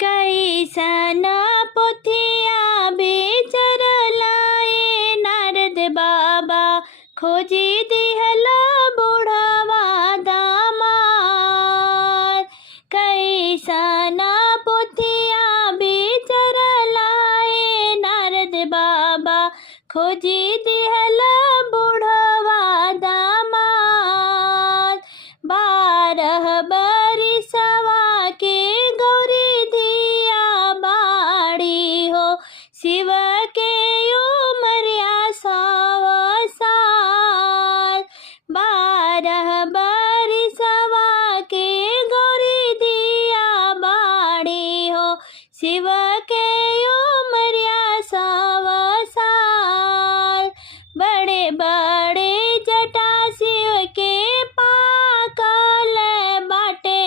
कैसन पोथिया बेचर लाए नारद बाबा खोजी दिहला बुढ़वा दामाद। कैसन पोथिया बेचर लाए नारद बाबा खोजी दिहला बुढ़वा दामाद। 12 बरिसवा के गौरी धिया बाड़ी हो शिव के उमरिया 100 साल। 12 बरिसवा के गौरी धिया बाड़ी हो शिव के उमरिया 100 साल। बड़े बड़े जटा शिव के पाकल बाटे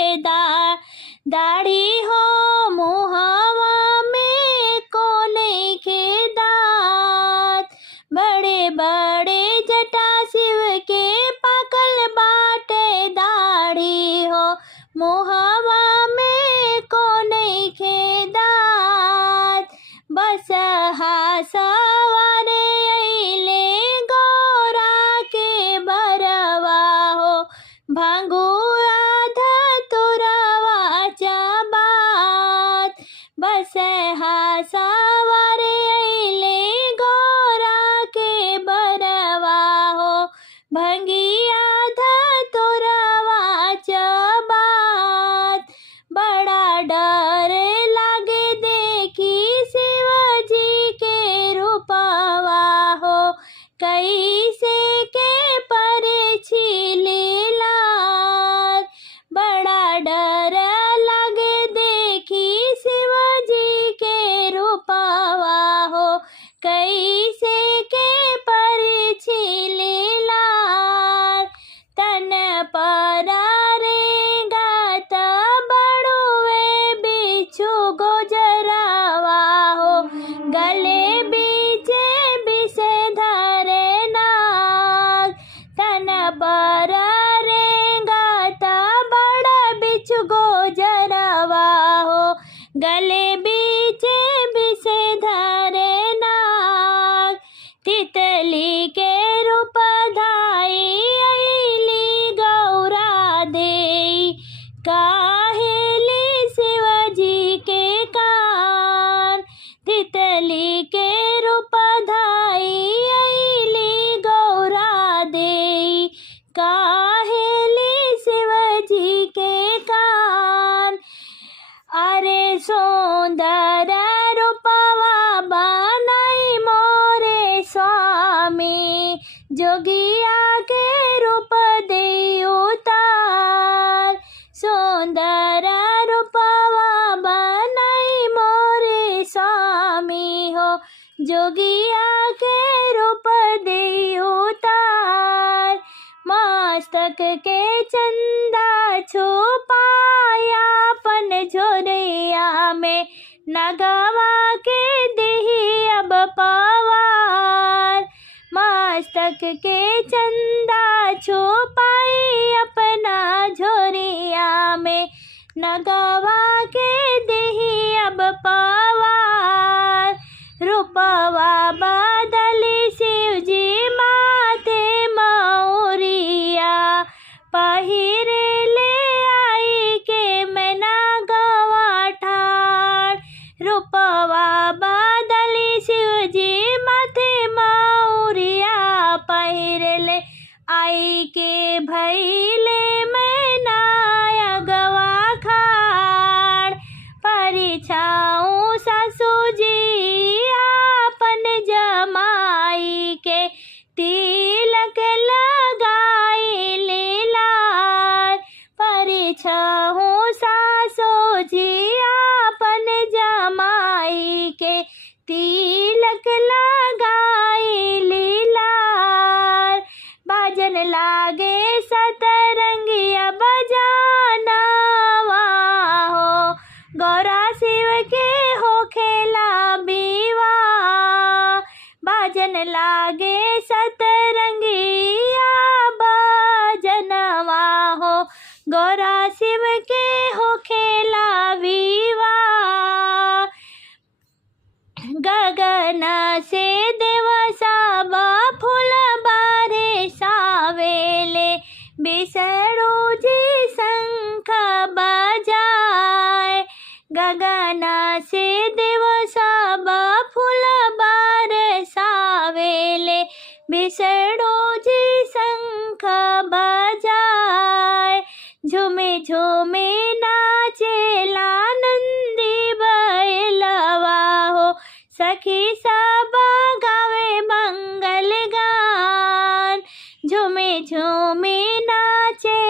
दाढ़ी हो मुहवा में को नइखे दाँत। बड़े बड़े जटा शिव के पाकल बाटे दाढ़ी हो मुहवा में को नइखे दाँत। बसहा सवार अइले गौरा के बरवा हो भांगुआ धतुरवा चबात। बसहा सवार अइले गौरा के बरवा हो भंगिया धतुरवा चबात। बड़ा डर लागे देखी शिवजी के रूपवा हो कैसे के परिछी लीलार। बड़ा डर लागे देखी शिवजी के रूपवा हो कैसे के परिछी लीलार। तन पर रेंगत बड़ुए बिच्छू गोजरवा हो गले बीचे विषधर नाग। तन पर रेंगत बड़ बिच्छू गोजरवा हो गले बीचे विषधर नाग। तितली के रूप धाई अइली गौरा देई काहेली शिवजी के कान। तितली के रूप धाई अइली गौरा देई काहेली शिवजी के कान। अरे सुंदर रूपवा बनाई मोरे स्वामी जोगिया के रूप देई उतार। सुंदर रूपवा बनाई मोरे स्वामी हो जोगिया के रूप देई उतार। मस्तक के चंदा छुपाया अपन झोरिया में नगवा के देही अब पवार। मस्तक के चंदा छुपाई अपना झोरिया में नगवा के देही अब पवार। रूपवा बदली शिवजी माथे मौरिया पहिरे ले आई के मैना गवा ठाड़। रूपवा बदली शिवजी माथे मौरिया पहिरे ले आई के भैले मैना गवा खाड़। परिछाऊं सासू जी आपन जमाई के तिलक लगाई लीलार। परिछाऊं सासू जी आपन जमाई के तिलक लगाई लीलार। बाजन लागे सतरंगिया बजानवा हो गौरा शिव के हो खेला विवाह। बाजन लागे सतरंगिया बजनवा हो गौरा शिव के हो खेला विवाह। गगन से दिवसा फूल बरसावेले विष्णु जी शंख बजाए गगन से दिवसा फूल बरसावेले विष्णु जी शंख बजाए झूमे झूमे नाचेला नंदी बैलवा हो सखी सब गावे मंगल गान झूमे झूमे नाचे